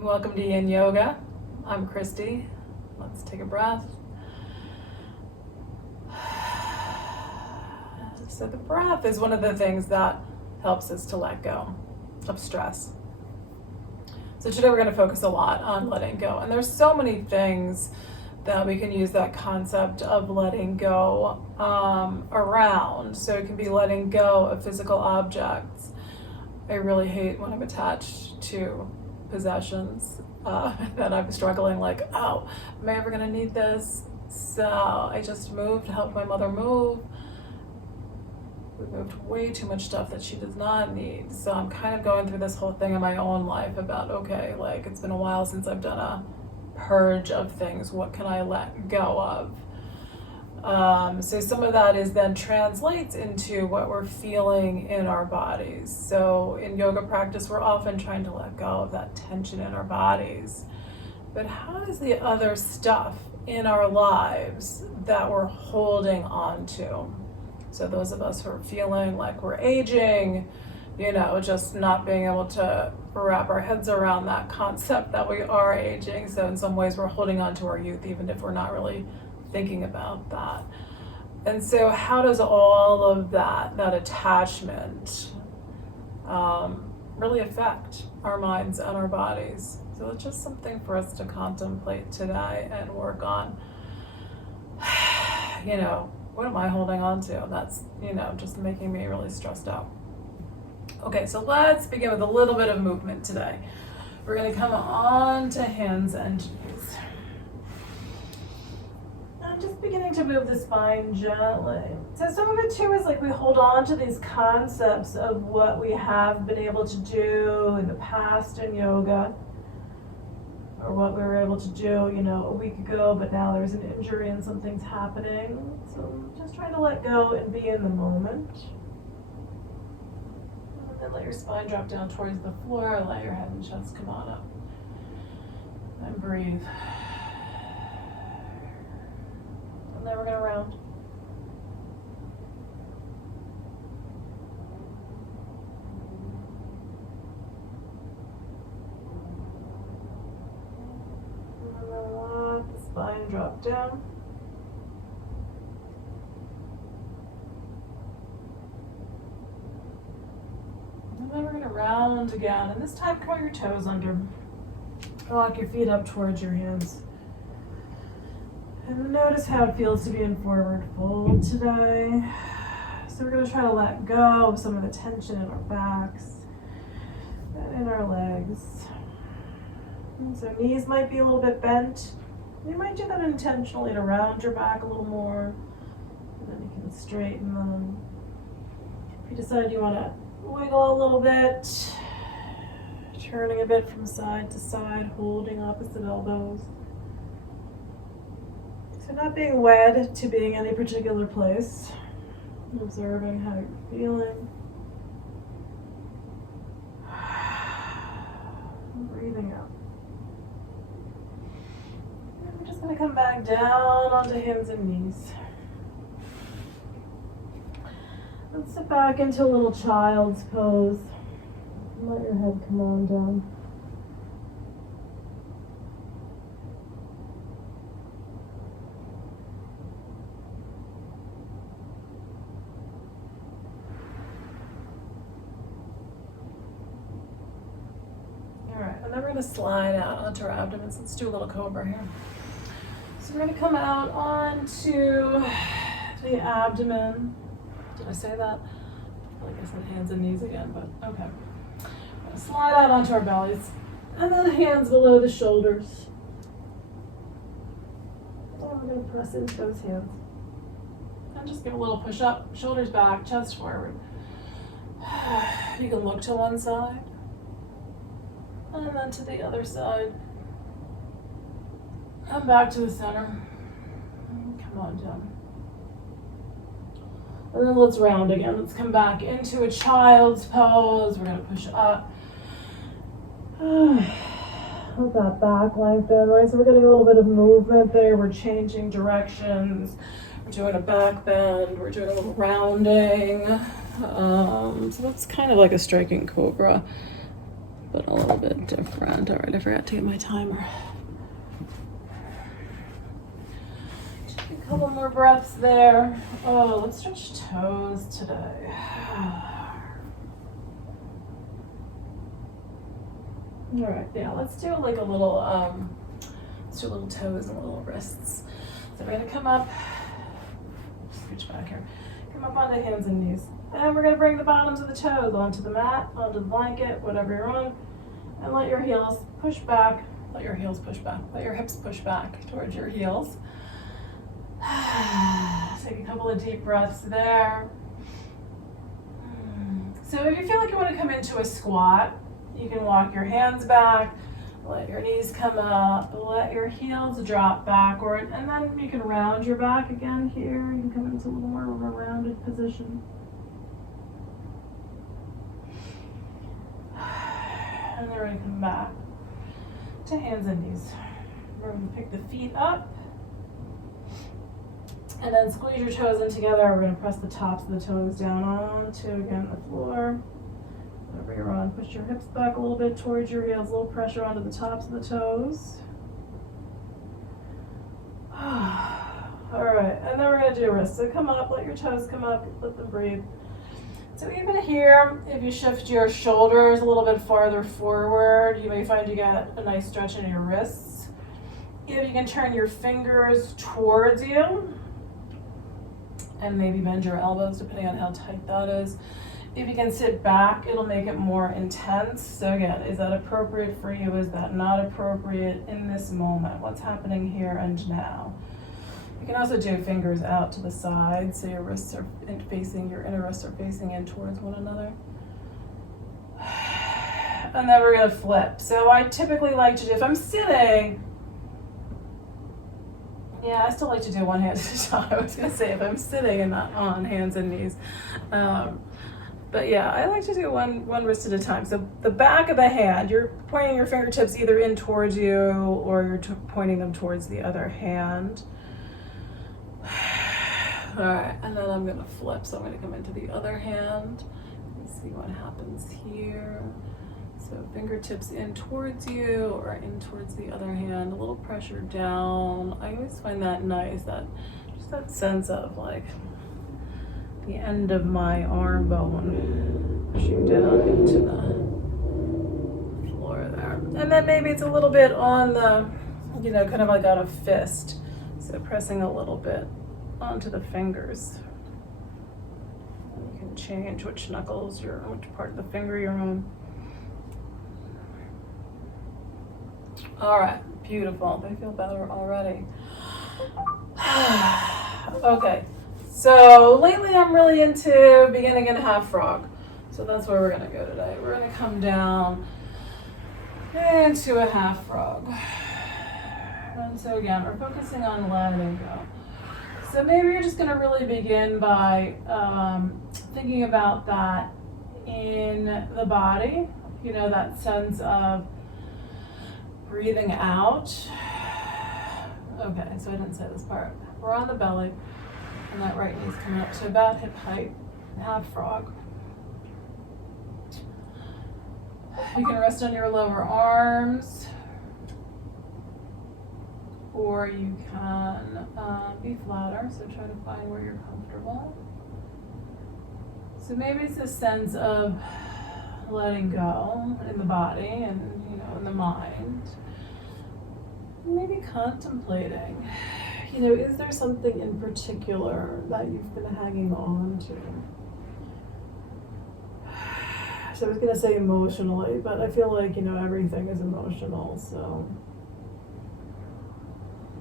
Welcome to Yin Yoga. I'm Christy. Let's take a breath. So the breath is one of the things that helps us to let go of stress. So today we're going to focus a lot on letting go. And there's so many things that we can use that concept of letting go around. So it can be letting go of physical objects. I really hate when I'm attached to possessions that I'm struggling like, oh, am I ever going to need this? So I just moved, helped my mother move. We moved way too much stuff that she does not need. So I'm kind of going through this whole thing in my own life about, okay, like it's been a while since I've done a purge of things. What can I let go of? So some of that is then translates into what we're feeling in our bodies. So in yoga practice, we're often trying to let go of that tension in our bodies. But how does the other stuff in our lives that we're holding on to? So those of us who are feeling like we're aging, just not being able to wrap our heads around that concept that we are aging. So in some ways we're holding on to our youth, even if we're not really thinking about that. And so how does all of that attachment really affect our minds and our bodies? So it's just something for us to contemplate today and work on. What am I holding on to? That's, just making me really stressed out. Okay, so let's begin with a little bit of movement today. We're going to come on to hands and knees. I'm just beginning to move the spine gently. So some of it too is like we hold on to these concepts of what we have been able to do in the past in yoga, or what we were able to do, a week ago, but now there's an injury and something's happening. So just trying to let go and be in the moment. And then let your spine drop down towards the floor, let your head and chest come on up. And breathe. And then we're going to round. And then let the spine drop down. And then we're going to round again. And this time, curl your toes under. Walk your feet up towards your hands. And notice how it feels to be in forward fold today. So we're going to try to let go of some of the tension in our backs and in our legs. And so knees might be a little bit bent. You might do that intentionally to round your back a little more. And then you can straighten them. If you decide you want to wiggle a little bit, turning a bit from side to side, holding opposite elbows. So not being wed to being any particular place, observing how you're feeling. Breathing out. And we're just going to come back down onto hands and knees. Let's sit back into a little child's pose. Let your head come on down. And then we're going to slide out onto our abdomen. So let's do a little cobra here. So we're going to come out onto the abdomen. Did I say that? I feel like I said hands and knees again, but okay. We're going to slide out onto our bellies. And then hands below the shoulders. And we're going to press into those hands. And just give a little push up. Shoulders back, chest forward. You can look to one side. And then to the other side. And back to the center. Come on down. And then let's round again. Let's come back into a child's pose. We're going to push up. Let that back lengthen, right? So we're getting a little bit of movement there. We're changing directions. We're doing a back bend. We're doing a little rounding. So that's kind of like a striking cobra. but a little bit different. All right, I forgot to get my timer. Take a couple more breaths there. Oh, let's stretch toes today. All right, yeah, let's do like a little, let's do little toes and little wrists. So we're gonna come up, scooch back here, come up onto hands and knees. And we're gonna bring the bottoms of the toes onto the mat, onto the blanket, whatever you're on, and let your heels push back, let your heels push back, let your hips push back towards your heels. Take a couple of deep breaths there. So if you feel like you wanna come into a squat, you can walk your hands back, let your knees come up, let your heels drop backward, and then you can round your back again here. You can come into a little more of a rounded position. And then we're going to come back to hands and knees. We're going to pick the feet up, and then squeeze your toes in together. We're going to press the tops of the toes down onto, again, the floor. Whatever you're on, push your hips back a little bit towards your heels, a little pressure onto the tops of the toes. All right, and then we're gonna do wrists. So come up, let your toes come up, let them breathe. So even here, if you shift your shoulders a little bit farther forward, you may find you get a nice stretch in your wrists. If you can turn your fingers towards you, and maybe bend your elbows depending on how tight that is. If you can sit back, it'll make it more intense. So again, is that appropriate for you? Is that not appropriate in this moment? What's happening here and now? You can also do fingers out to the side, so your wrists are facing, your inner wrists are facing in towards one another. And then we're gonna flip. So I typically like to do, if I'm sitting, yeah, I still like to do one hand at a time. I was gonna say if I'm sitting and not on hands and knees. But yeah, I like to do one wrist at a time. So the back of the hand, you're pointing your fingertips either in towards you or you're pointing them towards the other hand. All right, and then I'm gonna flip. So I'm gonna come into the other hand and see what happens here. So fingertips in towards you or in towards the other hand, a little pressure down. I always find that nice, just that sense of like, the end of my arm bone pushing down into the floor there. And then maybe it's a little bit on the, kind of like on a fist. So pressing a little bit onto the fingers. You can change which knuckles which part of the finger you're on. All right, beautiful. They feel better already. Okay. So lately I'm really into beginning and half frog. So that's where we're gonna go today. We're gonna come down into a half frog. And so again, we're focusing on letting go. So maybe you're just gonna really begin by thinking about that in the body, that sense of breathing out. Okay, so I didn't say this part. We're on the belly. And that right knee's coming up to about hip height, half frog. You can rest on your lower arms, or you can be flatter, so try to find where you're comfortable. So maybe it's a sense of letting go in the body and, in the mind. Maybe contemplating. Is there something in particular that you've been hanging on to? So I was going to say emotionally, but I feel like, everything is emotional. So,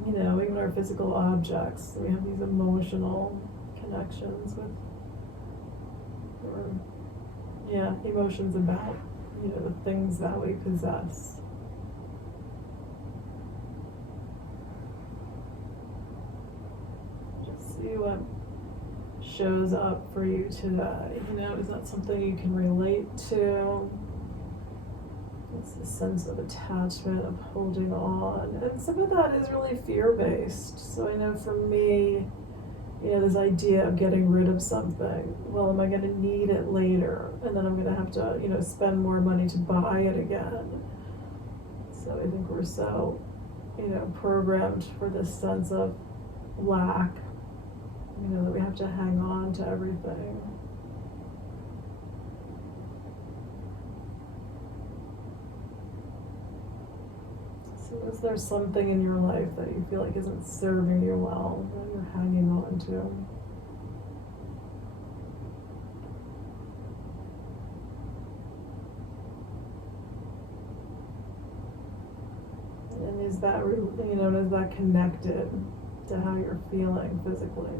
even our physical objects, we have these emotional connections with, emotions about, the things that we possess. See what shows up for you today. Is that something you can relate to? It's a sense of attachment, of holding on. And some of that is really fear-based. So I know for me, this idea of getting rid of something. Well, am I going to need it later? And then I'm going to have to, spend more money to buy it again. So I think we're so, programmed for this sense of lack, that we have to hang on to everything. So is there something in your life that you feel like isn't serving you well, that you're hanging on to? And is that, is that connected to how you're feeling physically?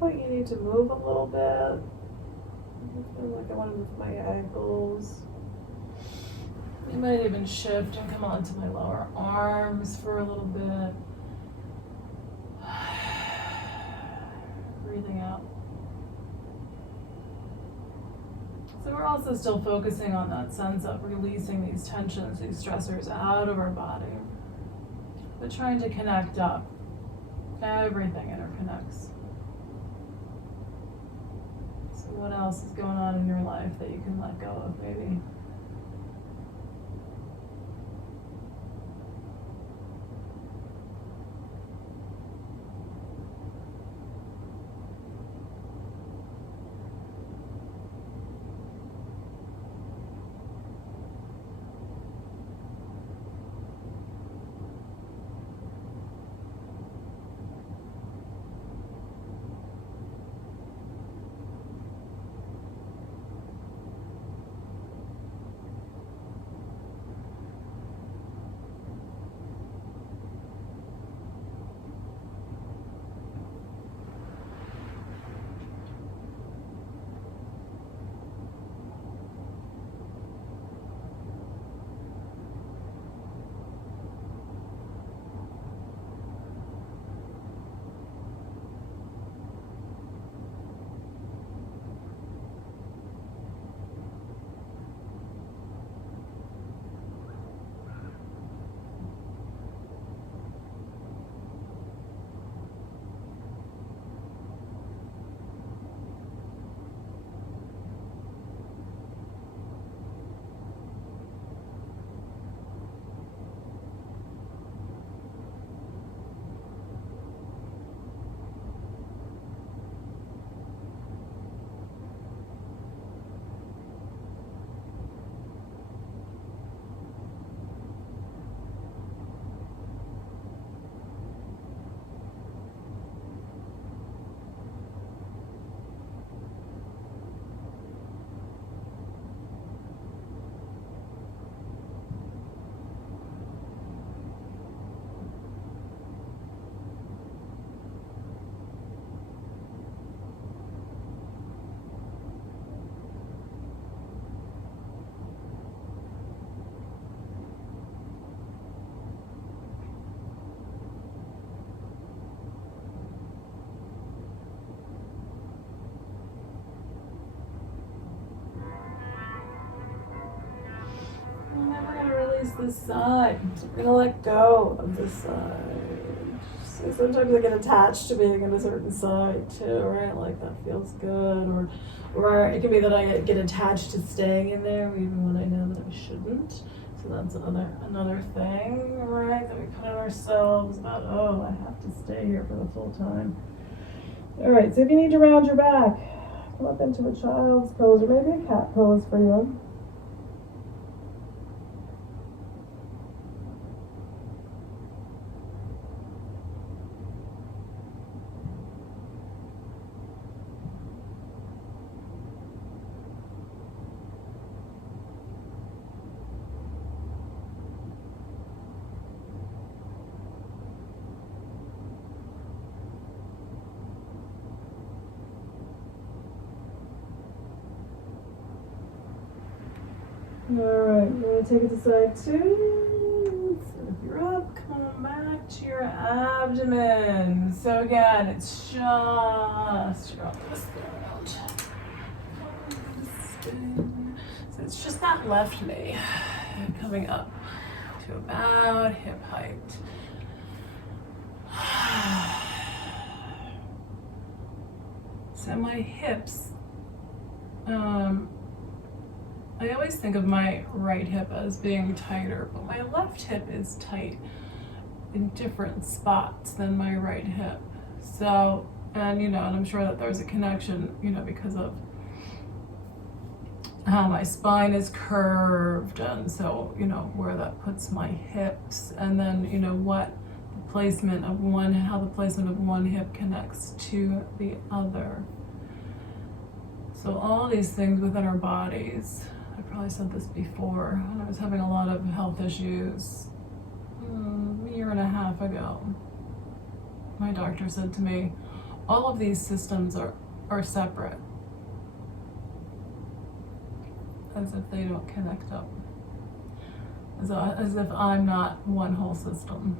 Point you need to move a little bit. I feel like I want to move my ankles. You might even shift and come onto my lower arms for a little bit. Breathing out. So we're also still focusing on that sense of releasing these tensions, these stressors out of our body, but trying to connect up. Everything interconnects. What else is going on in your life that you can let go of, maybe? This side. I'm gonna let go of this side. So sometimes I get attached to being on a certain side too, right? Like that feels good, or it can be that I get attached to staying in there even when I know that I shouldn't. So that's another thing, right? That we put on ourselves about, oh, I have to stay here for the full time. All right. So if you need to round your back, come up into a child's pose or maybe a cat pose for you. Alright, we're going to take it to side 2. So if you're up, come back to your abdomen. So again, it's just, drop this around. So it's just that left knee coming up to about hip height. So my hips, I always think of my right hip as being tighter, but my left hip is tight in different spots than my right hip. So, and and I'm sure that there's a connection, because of how my spine is curved, and so, where that puts my hips, and then, what the placement of how the placement of one hip connects to the other. So all these things within our bodies, I probably said this before, when I was having a lot of health issues a year and a half ago. My doctor said to me, all of these systems are separate, as if they don't connect up, as if I'm not one whole system.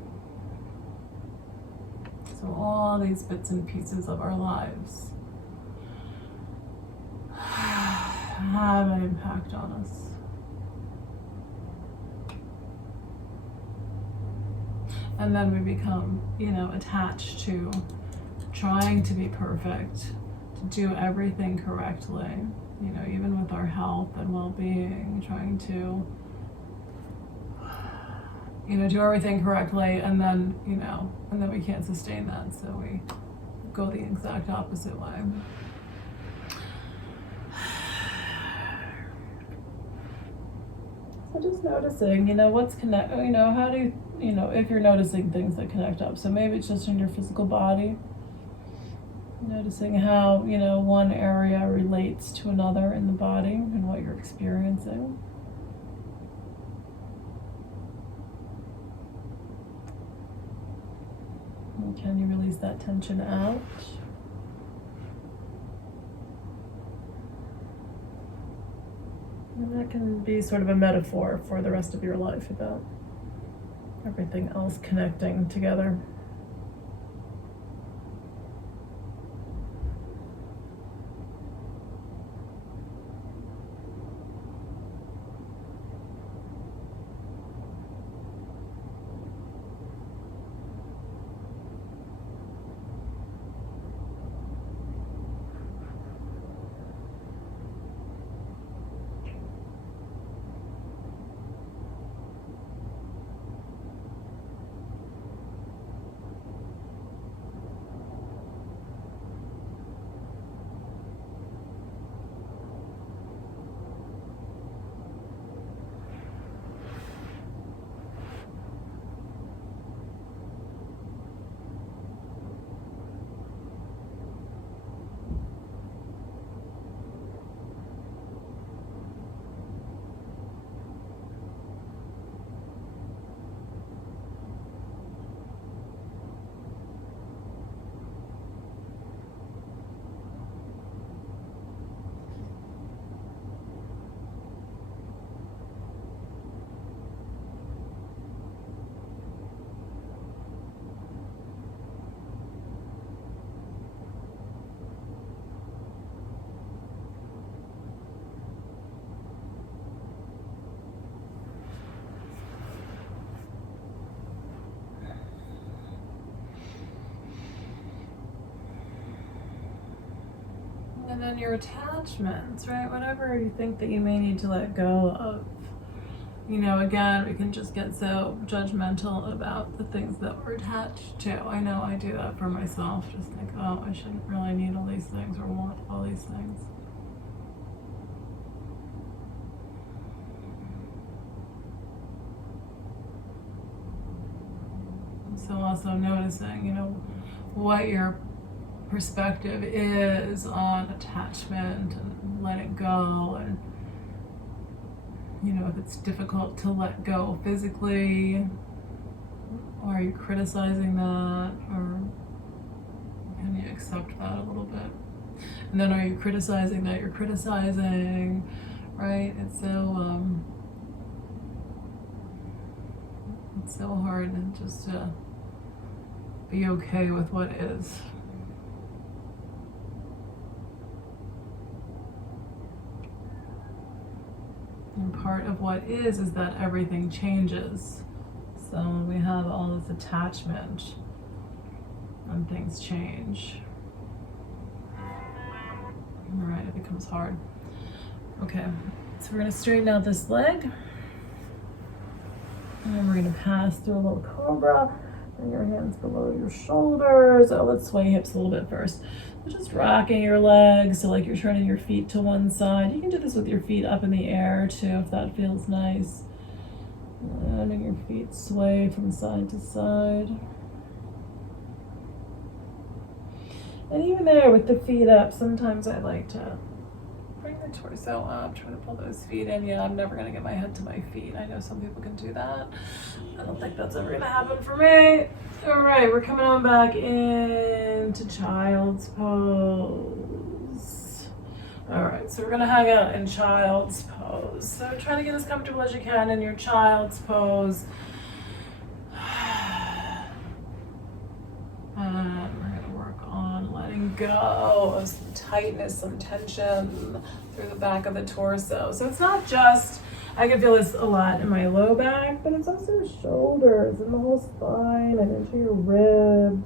So all these bits and pieces of our lives have an impact on us. And then we become, attached to trying to be perfect, to do everything correctly, even with our health and well-being, trying to, do everything correctly, and then, and then we can't sustain that, so we go the exact opposite way. So just noticing, what's connect, how do you, if you're noticing things that connect up. So maybe it's just in your physical body, noticing how, one area relates to another in the body and what you're experiencing. And can you release that tension out? And that can be sort of a metaphor for the rest of your life about everything else connecting together. And then your attachments, right? Whatever you think that you may need to let go of. Again, we can just get so judgmental about the things that we're attached to. I know I do that for myself. Just think, oh, I shouldn't really need all these things or want all these things. So also noticing, what your perspective is on attachment and let it go, and if it's difficult to let go physically, or are you criticizing that, or can you accept that a little bit? And then are you criticizing that you're criticizing, right? It's so It's so hard just to be okay with what is. And part of what is that everything changes. So when we have all this attachment and things change, all right, it becomes hard. Okay, so we're gonna straighten out this leg. And we're gonna pass through a little cobra. Bring your hands below your shoulders. Oh, let's sway hips a little bit first. So just rocking your legs, so like you're turning your feet to one side. You can do this with your feet up in the air too, if that feels nice. Letting your feet sway from side to side. And even there with the feet up, sometimes I like to bring the torso up, try to pull those feet in. Yeah, I'm never gonna get my head to my feet. I know some people can do that. I don't think that's ever gonna happen for me. All right, we're coming on back into child's pose. All right, so we're gonna hang out in child's pose. So try to get as comfortable as you can in your child's pose. And we're gonna work on letting go of some tightness, some tension through the back of the torso. So it's not just, I can feel this a lot in my low back, but it's also shoulders and the whole spine and into your ribs.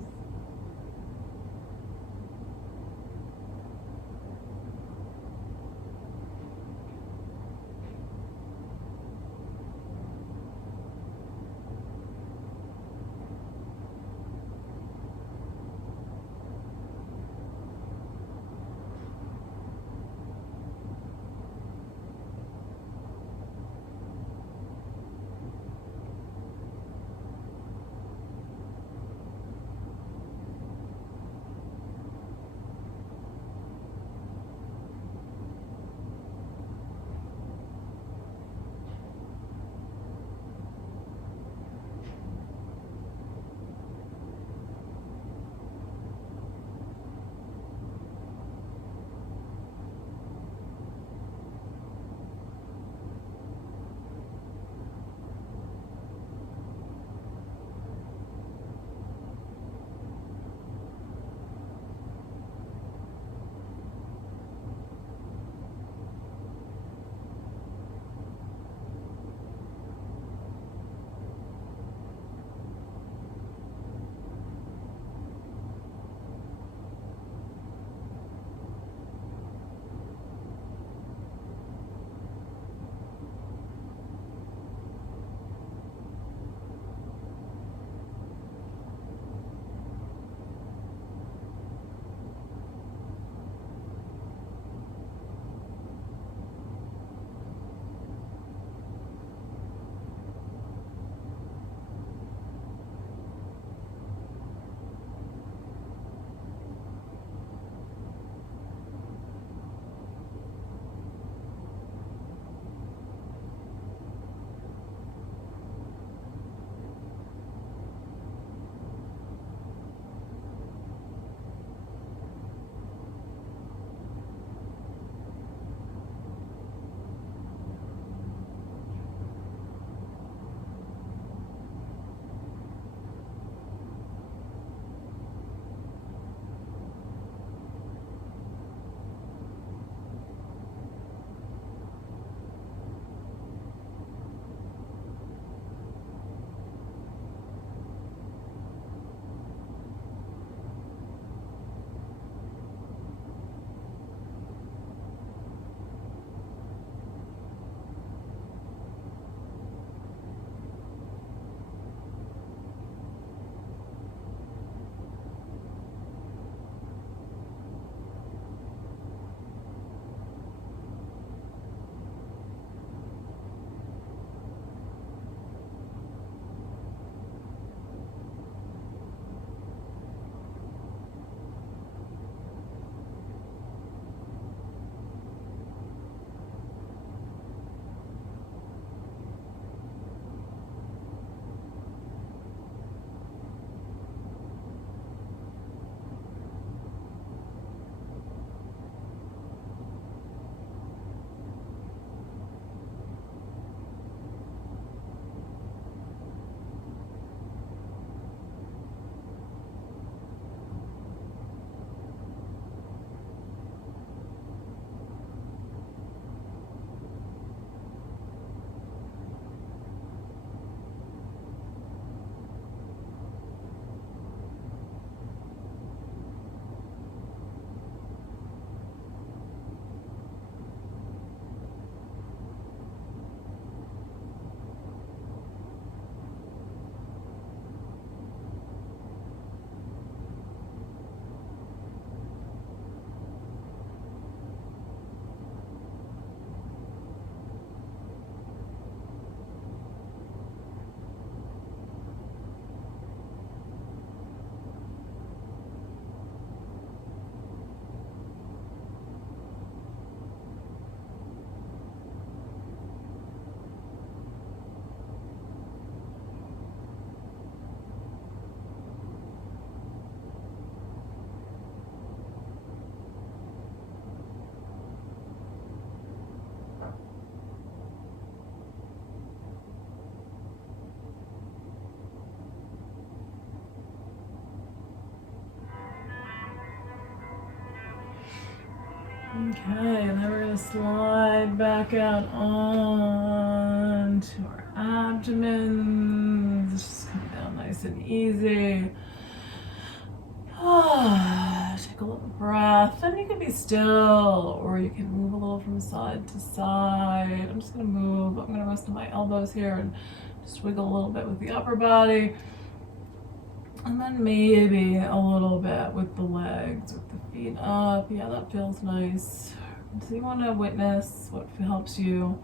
gonna slide back out onto our abdomen. Just come down nice and easy. Take a little breath, and you can be still, or you can move a little from side to side. I'm just gonna move. I'm gonna rest on my elbows here and just wiggle a little bit with the upper body. And then maybe a little bit with the legs, with the feet up. Yeah, that feels nice. So you want to witness what helps you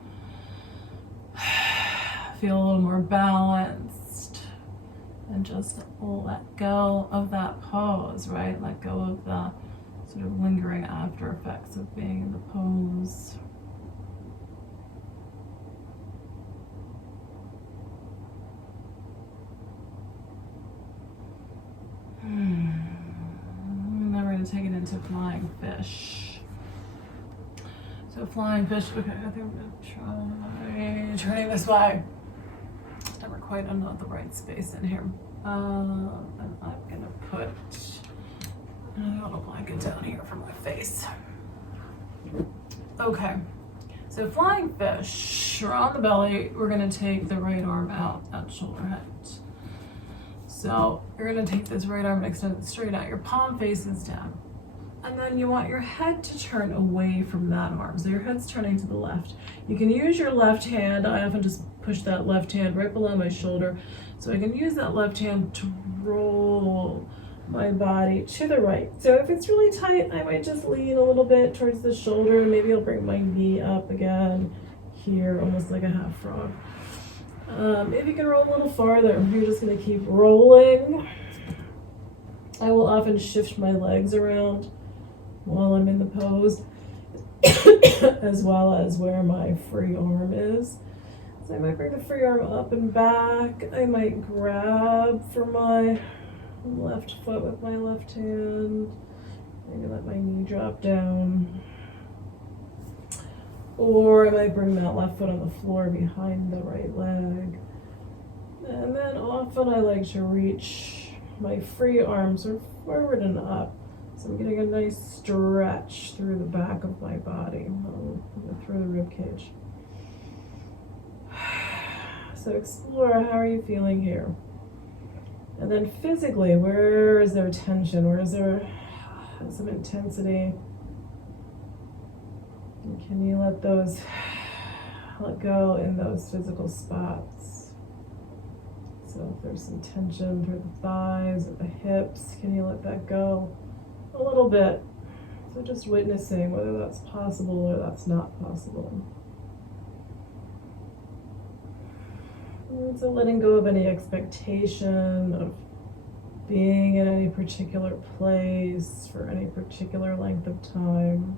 feel a little more balanced and just let go of that pose, right? Let go of the sort of lingering after effects of being in the pose. And then we're going to take it into flying fish. So flying fish, okay, I think I'm going to try turning this way. It's never quite, I'm not the right space in here. And I'm going to put a little blanket down here for my face. Okay, so flying fish, we're on the belly. We're going to take the right arm out at shoulder height. So you're going to take this right arm and extend it straight out. Your palm faces down. And then you want your head to turn away from that arm. So your head's turning to the left. You can use your left hand. I often just push that left hand right below my shoulder. So I can use that left hand to roll my body to the right. So if it's really tight, I might just lean a little bit towards the shoulder. Maybe I'll bring my knee up again here, almost like a half frog. If you can roll a little farther, you're just going to keep rolling. I will often shift my legs around while I'm in the pose, as well as where my free arm is. So I might bring the free arm up and back. I might grab for my left foot with my left hand. Maybe let my knee drop down. Or I might bring that left foot on the floor behind the right leg. And then often I like to reach my free arms sort of forward and up. So I'm getting a nice stretch through the back of my body, through the rib cage. So explore, how are you feeling here? And then physically, where is there tension? Where is there some intensity? And can you let go in those physical spots? So if there's some tension through the thighs or the hips, can you let that go a little bit? So just witnessing whether that's possible or that's not possible. And so letting go of any expectation of being in any particular place for any particular length of time.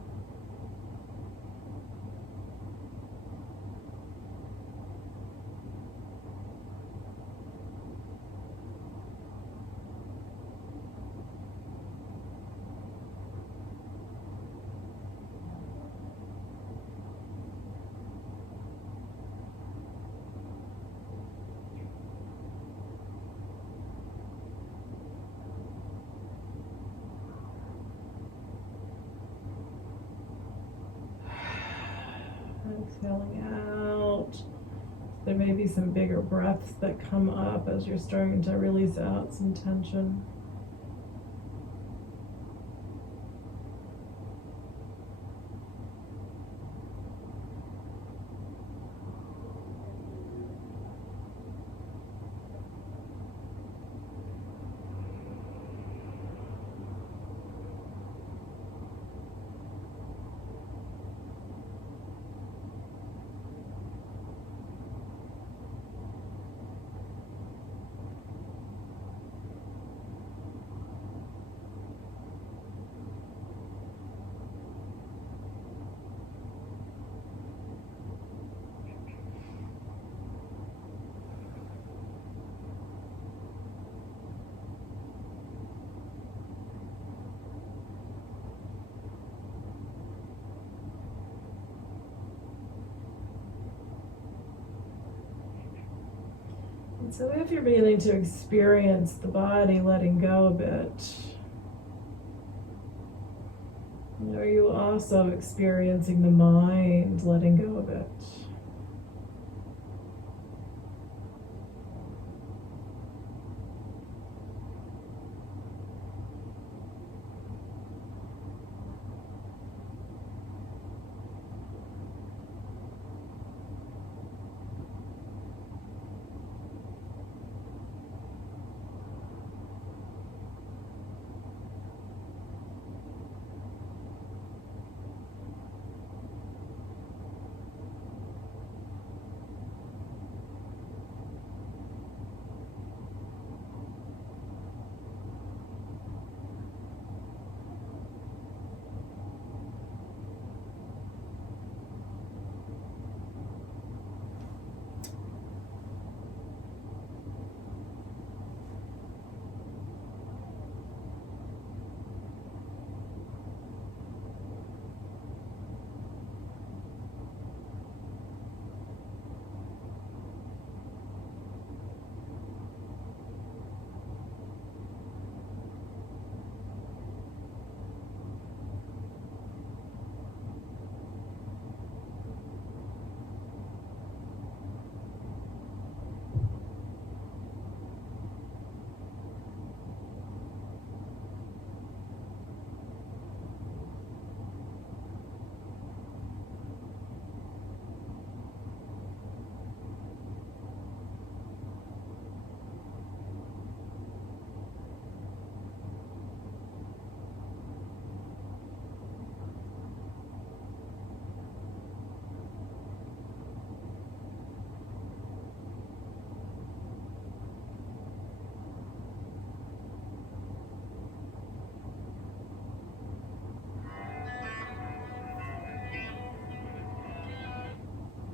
Exhaling out. There may be some bigger breaths that come up as you're starting to release out some tension. And so if you're beginning to experience the body letting go a bit, Are you also experiencing the mind letting go of it?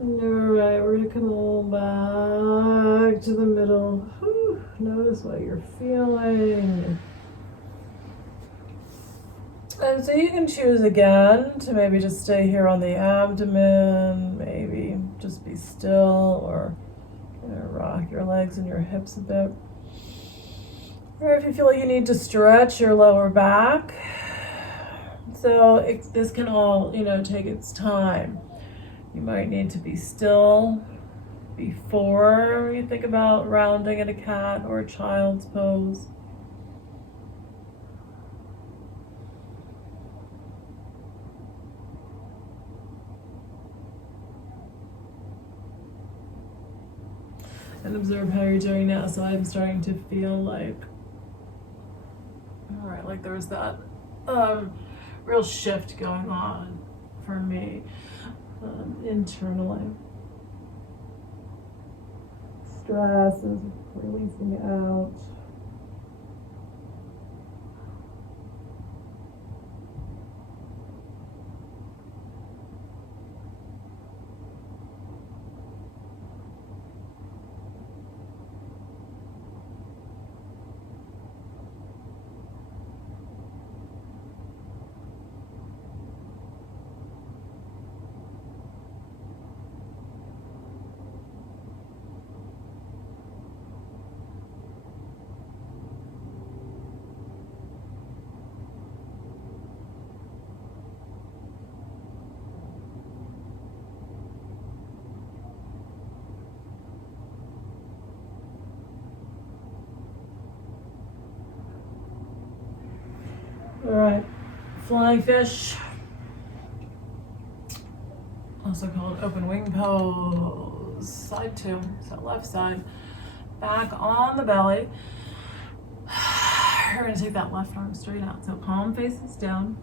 Alright, we're going to come back to the middle. Whew. Notice what you're feeling. And so you can choose again to maybe just stay here on the abdomen, maybe just be still, or rock your legs and your hips a bit. Or if you feel like you need to stretch your lower back. So this can all, take its time. You might need to be still before you think about rounding in a cat or a child's pose. And observe how you're doing now. So I'm starting to feel like, all right, like there was that real shift going on for me internally. Stress is releasing out. All right, flying fish, also called open wing pose, side 2, so left side, back on the belly. We're gonna take that left arm straight out, so palm faces down,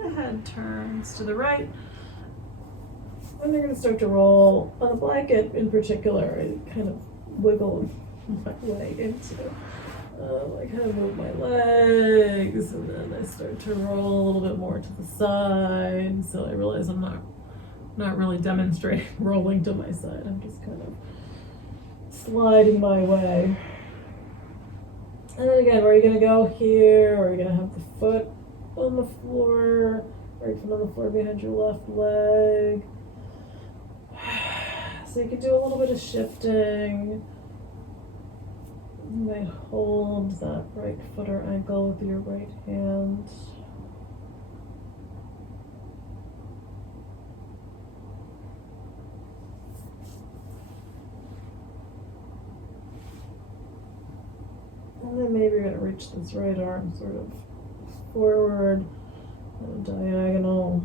the head turns to the right, and you're gonna start to roll on the blanket in particular. I kind of wiggle my way into I kind of move my legs, and then I start to roll a little bit more to the side. So I realize I'm not really demonstrating rolling to my side. I'm just kind of sliding my way. And then again, where are you gonna go here? Or are you gonna have the foot on the floor, right foot on the floor behind your left leg? So you can do a little bit of shifting. You might hold that right foot or ankle with your right hand. And then maybe you're going to reach this right arm sort of forward at a diagonal.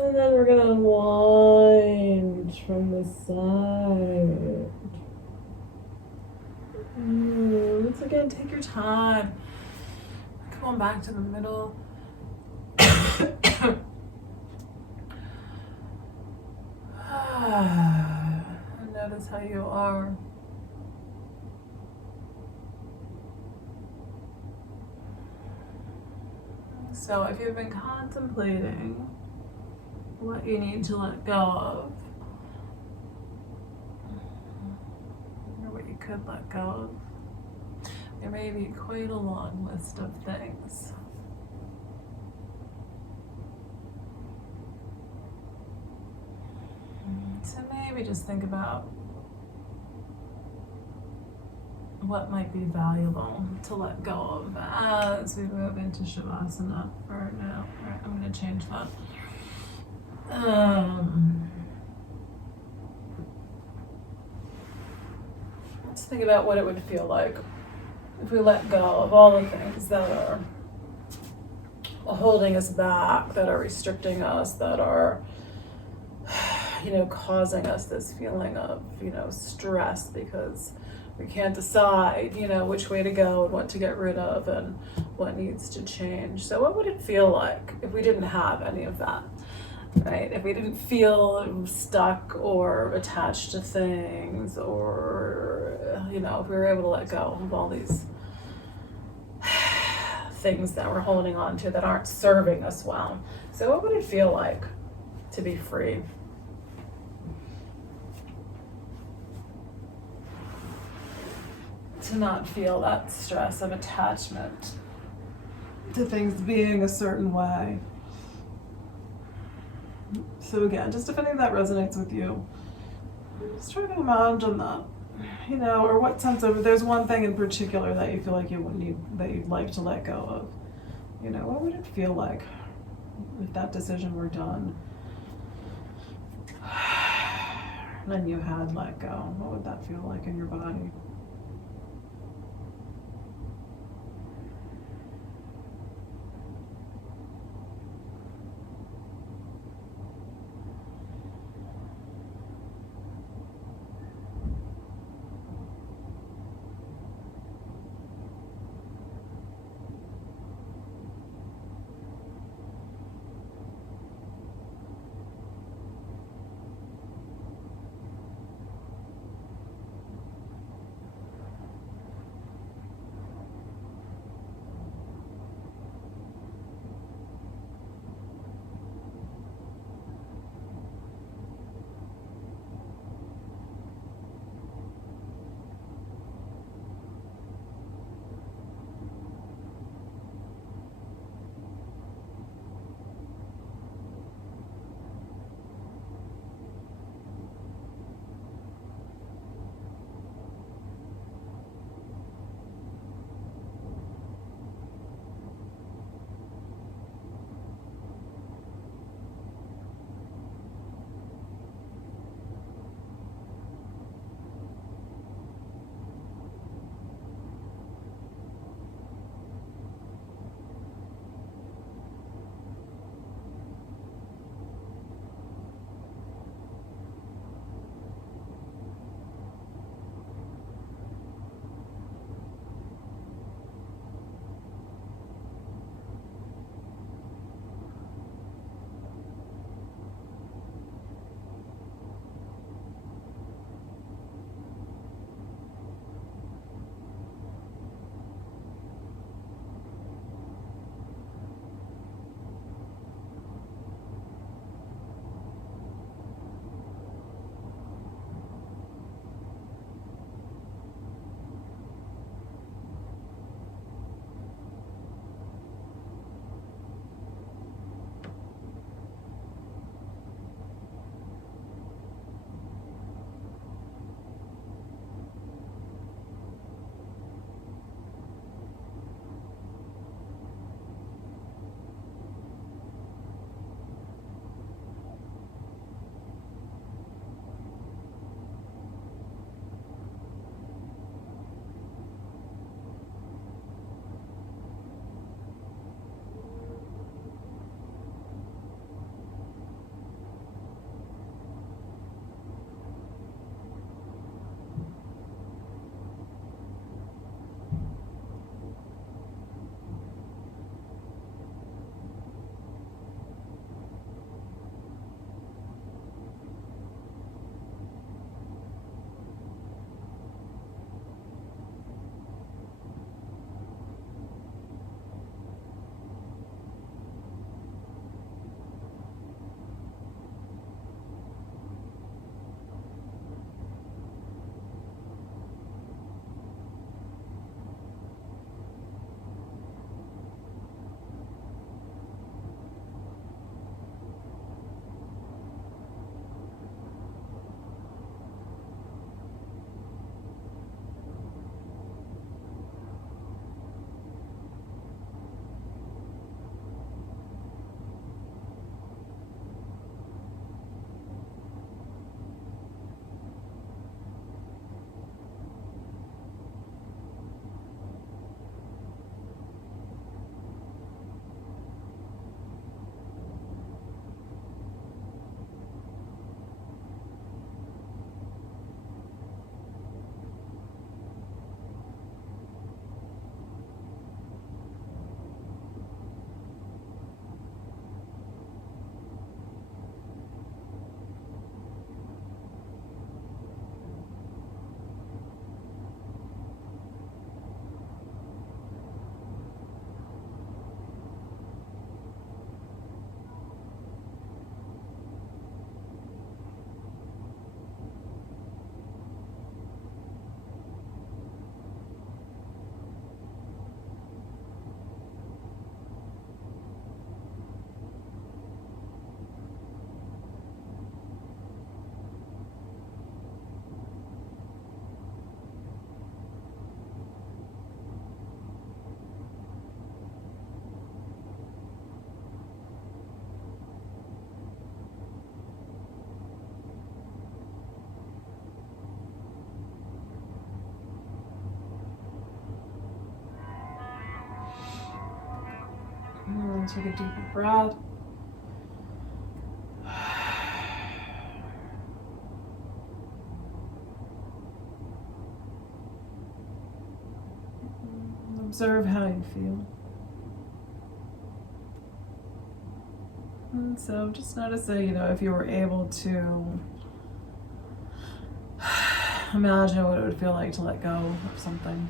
And then we're going to unwind from the side. Once again, take your time. Come on back to the middle. And notice how you are. So if you've been contemplating what you need to let go of, or what you could let go of. There may be quite a long list of things. So maybe just think about what might be valuable to let go of as we move into Shavasana for now. All right, I'm going to change that. Let's think about what it would feel like if we let go of all the things that are holding us back, that are restricting us, that are, causing us this feeling of, stress because we can't decide, which way to go and what to get rid of and what needs to change. So what would it feel like if we didn't have any of that, right? If we didn't feel stuck or attached to things, or, if we were able to let go of all these things that we're holding on to that aren't serving us well. So what would it feel like to be free? To not feel that stress of attachment to things being a certain way. So again, just if any of that resonates with you, just try to imagine that, or what sense of, if there's one thing in particular that you feel like that you'd like to let go of, what would it feel like if that decision were done? And then you had let go. What would that feel like in your body? take a deeper breath. Observe how you feel. And so just notice that, if you were able to imagine what it would feel like to let go of something,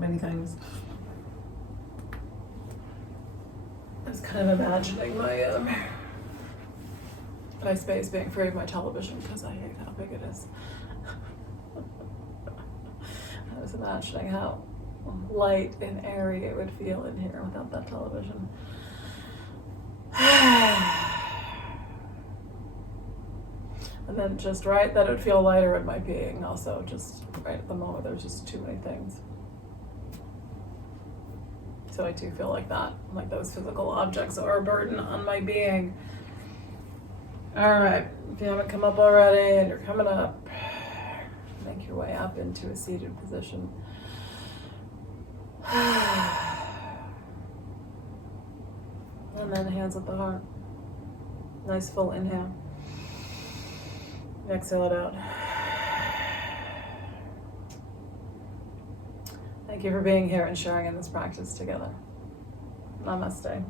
many things. I was kind of imagining my space being free of my television because I hate how big it is. I was imagining how light and airy it would feel in here without that television. And then just right that it would feel lighter in my being also, just right at the moment there's just too many things. So I do feel like that, like those physical objects are a burden on my being. All right, if you haven't come up already and you're coming up, make your way up into a seated position. And then hands at the heart. Nice full inhale. Exhale it out. Thank you for being here and sharing in this practice together. Namaste.